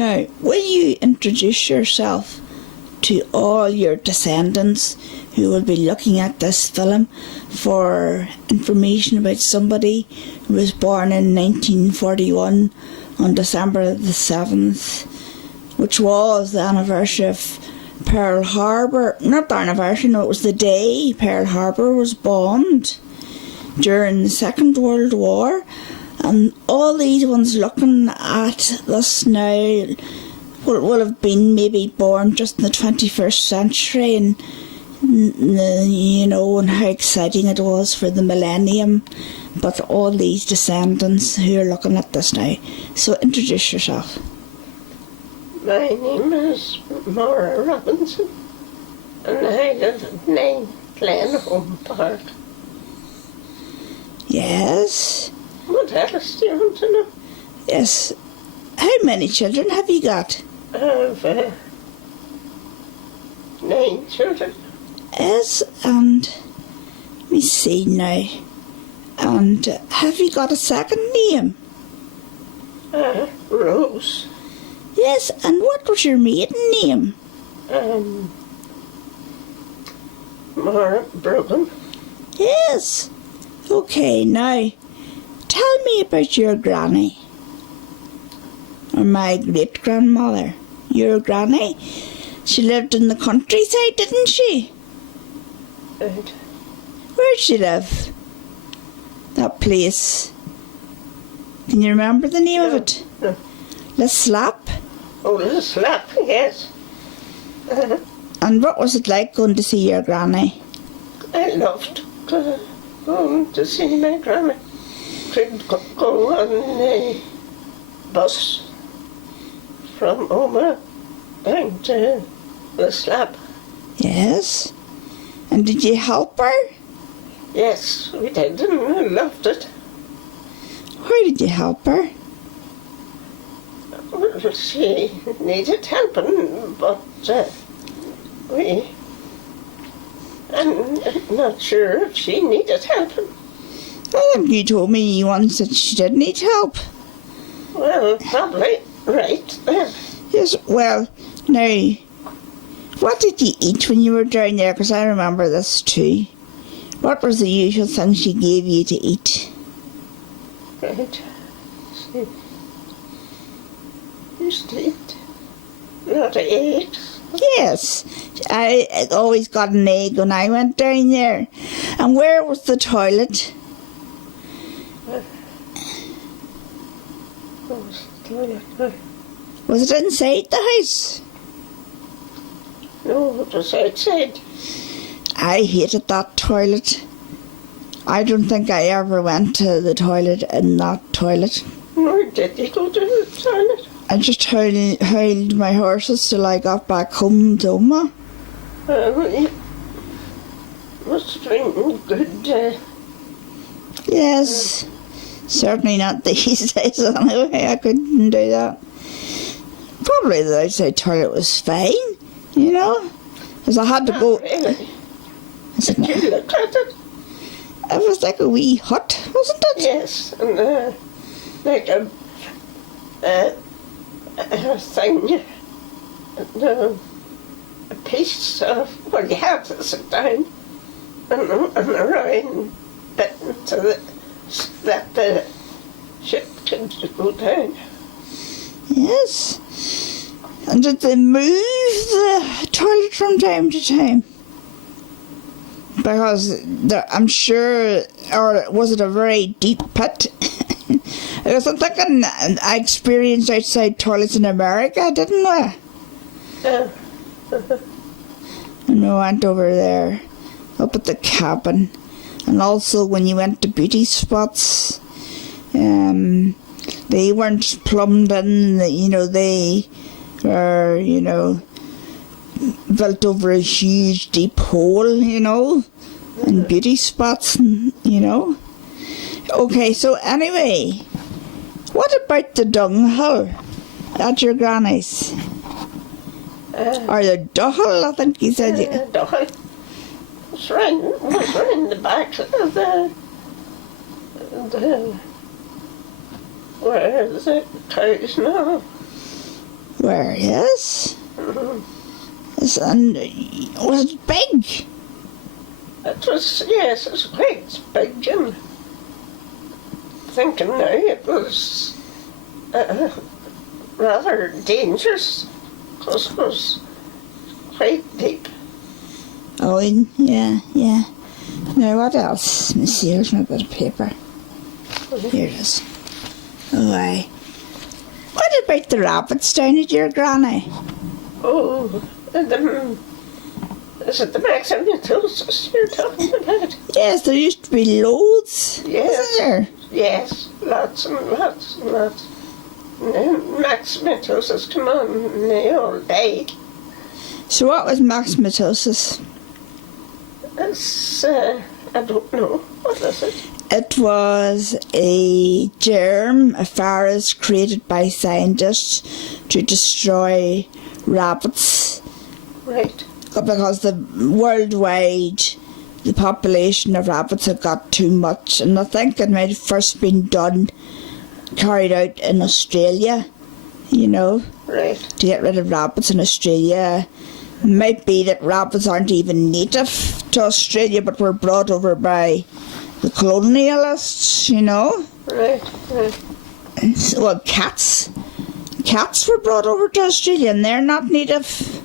Now, will you introduce yourself to all your descendants who will be looking at this film for information about somebody who was born in 1941 on December the 7th, which was the anniversary of Pearl Harbor. Not the anniversary, no, it was the day Pearl Harbor was bombed during the Second World War. And all these ones looking at this now will have been maybe born just in the 21st century, and you know, and how exciting it was for the millennium. But all these descendants who are looking at this now. So introduce yourself. My name is Maura Robinson, and I live at 9 Glenholm Park. Yes. What else do you want to know? Yes. How many children have you got? I have 9 children. Yes, and let me see now. And have you got a second name? Rose. Yes, and what was your maiden name? Maura Brogan. Yes. Okay, now, tell me about your granny. Or my great-grandmother. Your granny? She lived in the countryside, didn't she? Right. Where'd she live? That place. Can you remember the name of it? No. Les Slap? Oh, the slap, yes. And what was it like going to see your granny? I loved going to see my grandma. Could go on the bus from Omagh down to the slab. Yes. And did you help her? Yes, we did, and I loved it. How did you help her? Well, she needed helping, but I'm not sure if she needed helping. I think you told me once that she did need help. Well, probably right. Yes, well, now, what did you eat when you were down there? Because I remember this too. What was the usual thing she gave you to eat? Right. She used to eat a lot of eggs. Yes, I always got an egg when I went down there. And where was the toilet? Was it inside the house? No, it was outside. I hated that toilet. I don't think I ever went to the toilet in that toilet. Nor did you go to the toilet. I just held my horses till I got back home to Omagh. You must have been good. Yes, certainly not these days anyway. I couldn't do that. Probably the outside toilet was fine, you know, because I had to go. Really? Did you look at it? It was like a wee hut, wasn't it? Yes, and like a thing, a piece of, well, you had to sit down and around bit so that the ship could go down. Yes. And did they move the toilet from time to time? Because I'm sure, or was it a very deep pit? Because I'm thinking I experienced outside toilets in America, didn't I? And we went over there, up at the cabin. And also when you went to beauty spots, they weren't plumbed in, you know, they were, you know, built over a huge deep hole, you know, and beauty spots, and, you know. Okay, so anyway, what about the dung-hill at your granny's? Or the duffel, I think you said. Duffel. It's round the back of the where is it? Cows now. Where, yes? And was it big? It was, yes, it was quite big, and thinking now it was rather dangerous because it was quite deep. Oh, yeah. Now, what else? Let me see, here's my bit of paper. Here it is. Oh, aye. What about the rabbits down at your granny? Oh, and is it the maximatosis you're talking about? Yes, there used to be loads. Yes. Isn't there? Yes, lots and lots and lots. And then maximatosis come on and they all died. So what was maximatosis? It's, I don't know. What is it? It was a germ, a virus created by scientists to destroy rabbits. Right. Because worldwide, the population of rabbits had got too much. And I think it might have first been carried out in Australia, you know, Right. to get rid of rabbits in Australia. Might be that rabbits aren't even native to Australia, but were brought over by the colonialists, you know. Right. Well, cats were brought over to Australia and they're not native.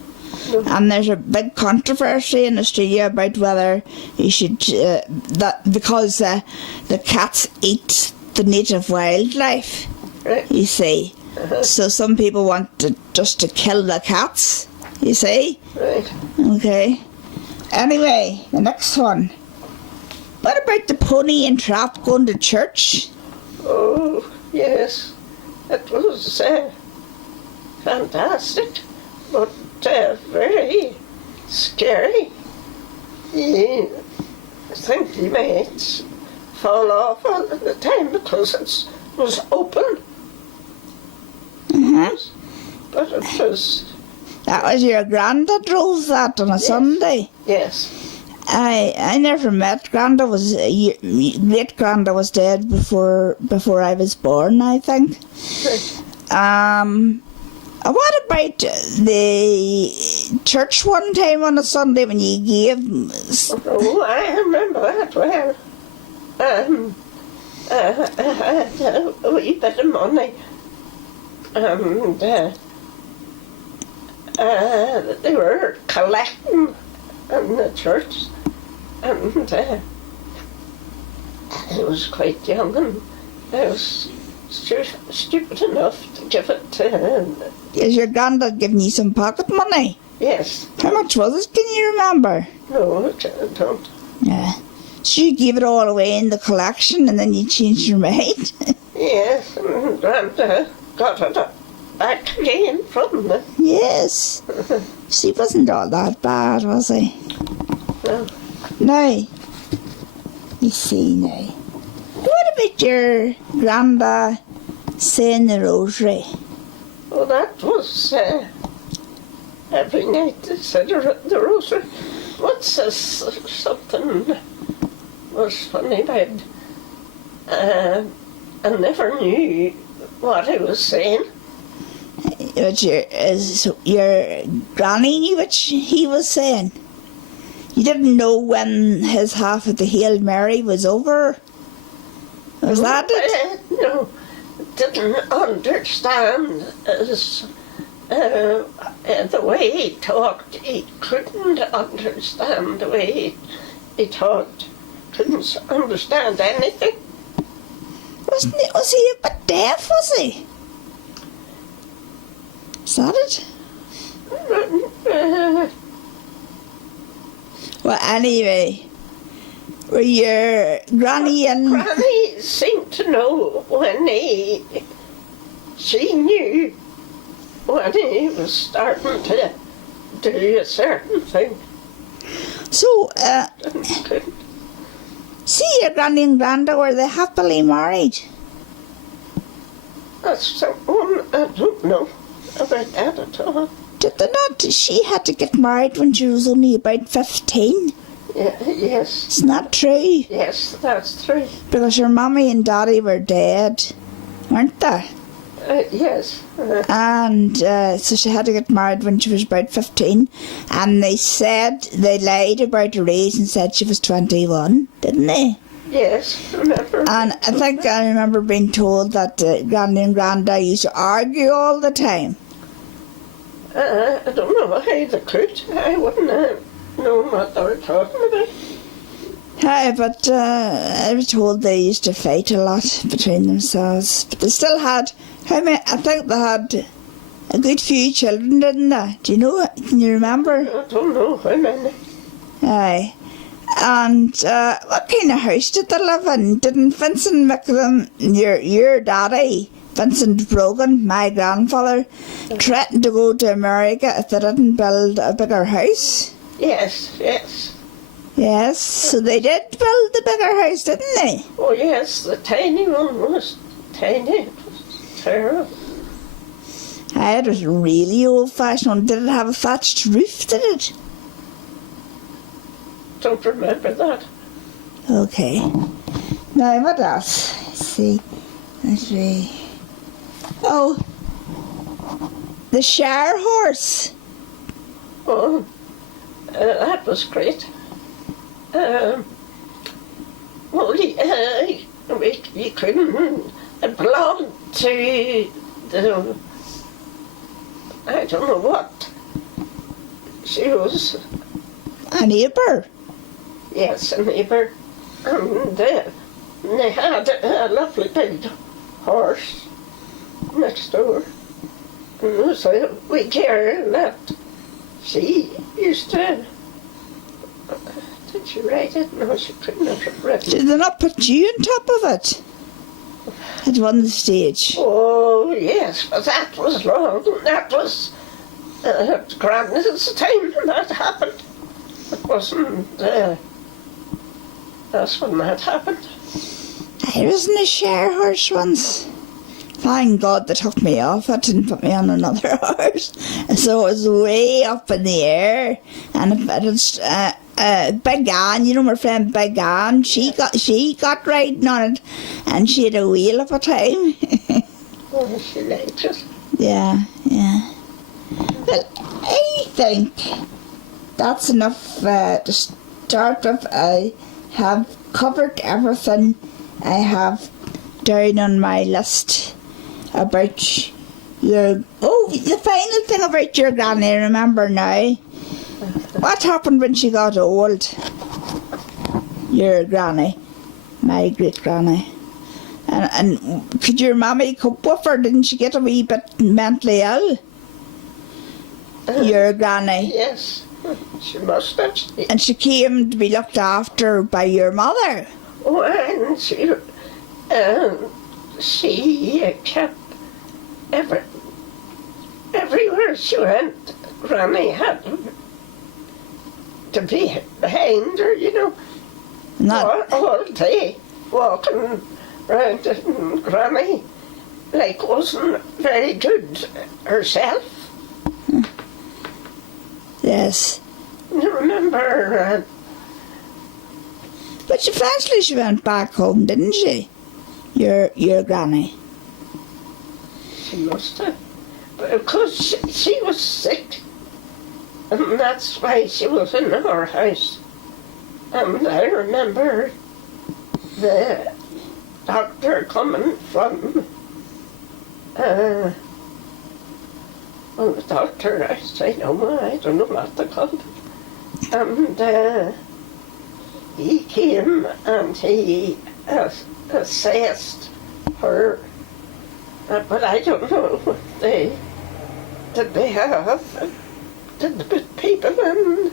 No. And there's a big controversy in Australia about whether you should, because the cats eat the native wildlife, Right. you see. So some people want just to kill the cats, you see. Right. Okay. Anyway, the next one. What about the Pony and Trap going to church? Oh, yes. It was fantastic, but very scary. You think you might fall off all the time because it was open. But it was, That was your granddad drove that on a Sunday. yes. I never met Granda. Great Granda was dead before I was born, I think. Right. What about the church one time on a Sunday when you gave? Oh, I remember that well. I had a wee bit of money, and they were collecting in the church, and I was quite young, and I was stupid enough to give it to. Is your granddad giving you some pocket money? Yes. How much was it? Can you remember? No, I don't. Yeah. So you gave it all away in the collection and then you changed your mind? Yes, and got it back again from them. Yes. So he wasn't all that bad, was he? No. Now, you see now. What about your granda saying the rosary? Well, that was every night they said the rosary. What's this? Something was funny about. I never knew what he was saying. But your granny knew what he was saying. You didn't know when his half of the Hail Mary was over? Was that it? No, didn't understand as the way he talked. He couldn't understand the way he talked. Couldn't understand anything. Was he a bit deaf, was he? Is that it? Well, anyway, were your granny and... Granny seemed to know when she knew when he was starting to do a certain thing. So, Couldn't. see your granny and granda, were they happily married? That's someone I don't know about that at all. Did they not? She had to get married when she was only about 15. Yeah, yes, Isn't that true? yes, that's true. Because her mummy and daddy were dead, weren't they? Yes. And so she had to get married when she was about 15. And they lied about her age and said she was 21, didn't they? Yes, remember. And I think I remember being told that Granny and Granda used to argue all the time. I don't know how they could. I wouldn't have known what they were talking about. Aye, but I was told they used to fight a lot between themselves. But they still had, how many? I think they had a good few children, didn't they? Do you know? Can you remember? I don't know how many. Aye. And what kind of house did they live in? Didn't Vincent make them, your daddy, Vincent Brogan, my grandfather, threatened to go to America if they didn't build a bigger house? Yes, yes. Yes, so they did build the bigger house, didn't they? Oh, yes, the tiny one was tiny. It was terrible. Aye, it was really old-fashioned. Did it have a thatched roof, did it? Don't remember that. Okay. Now, what else? Let's see. Oh, the Shire horse. Oh, that was great. Only we couldn't. It belonged to the, I don't know what. She was, A neighbour. yes, a neighbour. And they had a lovely big horse next door. And so we care that she used to. Did she write it? No, she couldn't have written it. Did they not put you on top of it? At one stage. Oh, yes, but that was long. That was Grandma's time when that happened. It wasn't. That's when that happened. I was in a Shire horse once. Thank God they took me off it and put me on another horse. So it was way up in the air. And it was Big Ann, you know my friend Big Ann, she got riding on it and she had a wheel of a time. Oh, she liked it. Yeah. Well, I think that's enough to start with. I have covered everything I have down on my list about your... Oh, the final thing about your granny, remember now. What happened when she got old? Your granny, my great granny. And could your mammy cope with her? Didn't she get a wee bit mentally ill? Your granny. Yes, she must have. And she came to be looked after by your mother. Oh, and she kept everywhere she went. Granny had to be behind her, you know, all day walking round it, and Granny wasn't very good herself. Yes. You remember? But eventually she went back home, didn't she? Your granny. She must have, because she was sick, and that's why she was in our house. And I remember the doctor coming from, the doctor, I say no more, I don't know what to call it. And he came and he assessed her, but I don't know what did they put people in?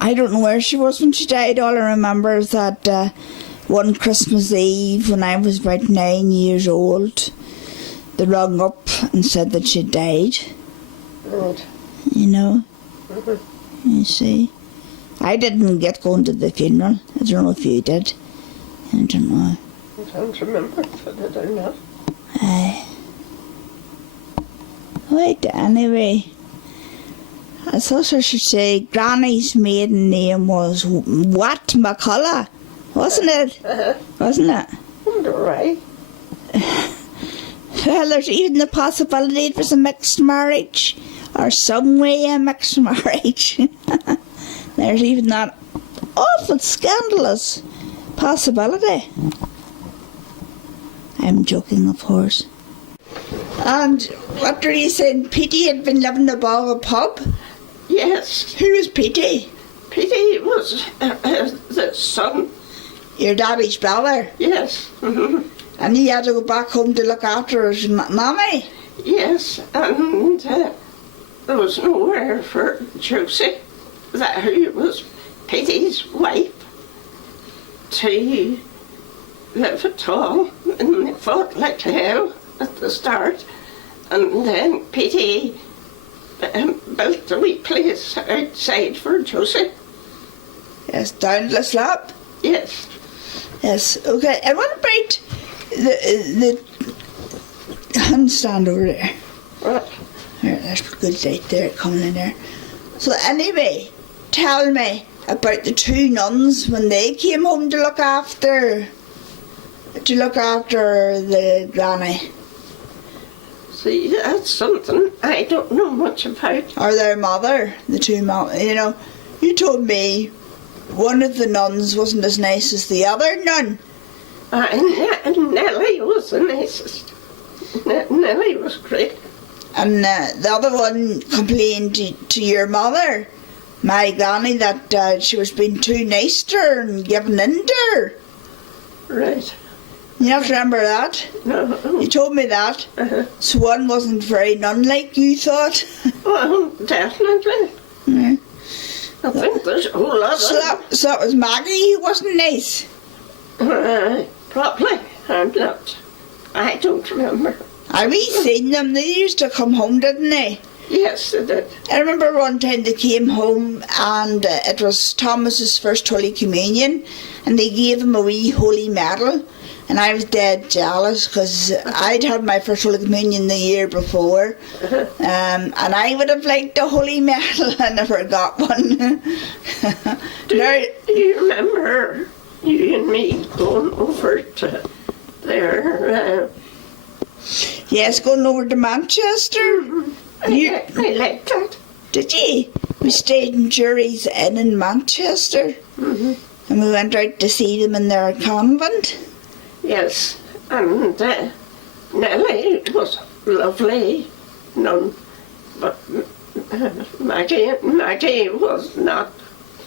I don't know where she was when she died. All I remember is that one Christmas Eve when I was about 9 years old, they rung up and said that she died. Right. You know? Mm-hmm. You see? I didn't get going to the funeral. I don't know if you did. I don't know. I don't remember if I did or not. Aye. Wait, anyway. I thought I should say Granny's maiden name was Wat McCullough, wasn't it? Uh-huh. Wasn't it? Wonder why. Well, there's even the possibility it was a mixed marriage, or some way a mixed marriage. There's even that awful scandalous possibility. I'm joking, of course. And what were you saying? Petey had been living above a pub? Yes, Who was Petey? Petey was the son. Your daddy's brother. Yes, And he had to go back home to look after his mammy. yes, and there was nowhere for Josie, that who was Petey's wife, to live at all. And they fought like hell at the start. And then Petey built a wee place outside for Josie. Yes, down the slab. Yes. Yes, okay. And what about the handstand over there? What? There, there's a good light there coming in there. So anyway, tell me about the two nuns when they came home to look after the granny. See, that's something I don't know much about. Or their mother, the two mom. You know, you told me one of the nuns wasn't as nice as the other nun. Nellie was the nicest. Nellie was great. And the other one complained to your mother, my granny, that she was being too nice to her and giving in to her. Right. You have to remember that. No. You told me that. Uh-huh. So one wasn't very nun-like, you thought. Well, definitely. Yeah. I think there's a whole lot So that was Maggie who wasn't nice. Probably. I don't remember. I we seen them. They used to come home, didn't they? Yes, they did. I remember one time they came home and it was Thomas's first Holy Communion, and they gave him a wee holy medal, and I was dead jealous because I'd had my first Holy Communion the year before, and I would have liked a holy medal. I never got one. Do you remember you and me going over to there? Yes, going over to Manchester. I liked that. Did you? We stayed in Jury's Inn in Manchester, and we went out to see them in their convent. Yes, and Nellie was lovely nun, but Maggie was not,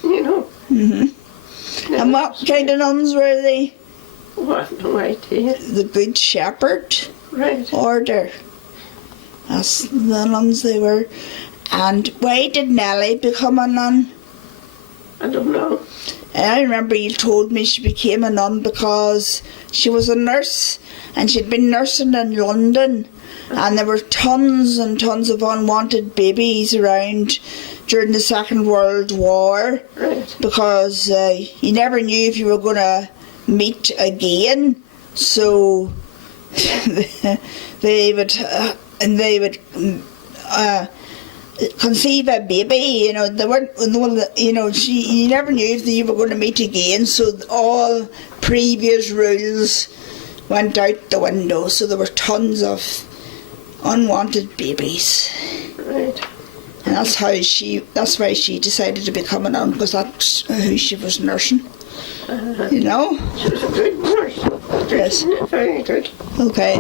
you know. And what kind of nuns were they? What, no idea. The Good Shepherd Right. order. That's the nuns they were. And why did Nellie become a nun? I don't know. I remember you told me she became a nun because she was a nurse and she'd been nursing in London, and there were tons and tons of unwanted babies around during the Second World War. Right. Because you never knew if you were going to meet again, so they would conceive a baby. You know, they weren't. You know, you never knew if you were going to meet again. So all previous rules went out the window. So there were tons of unwanted babies. Right. And that's why she decided to become a nun, because that's who she was nursing. You know? She was a good nurse. Yes. Very good. Okay.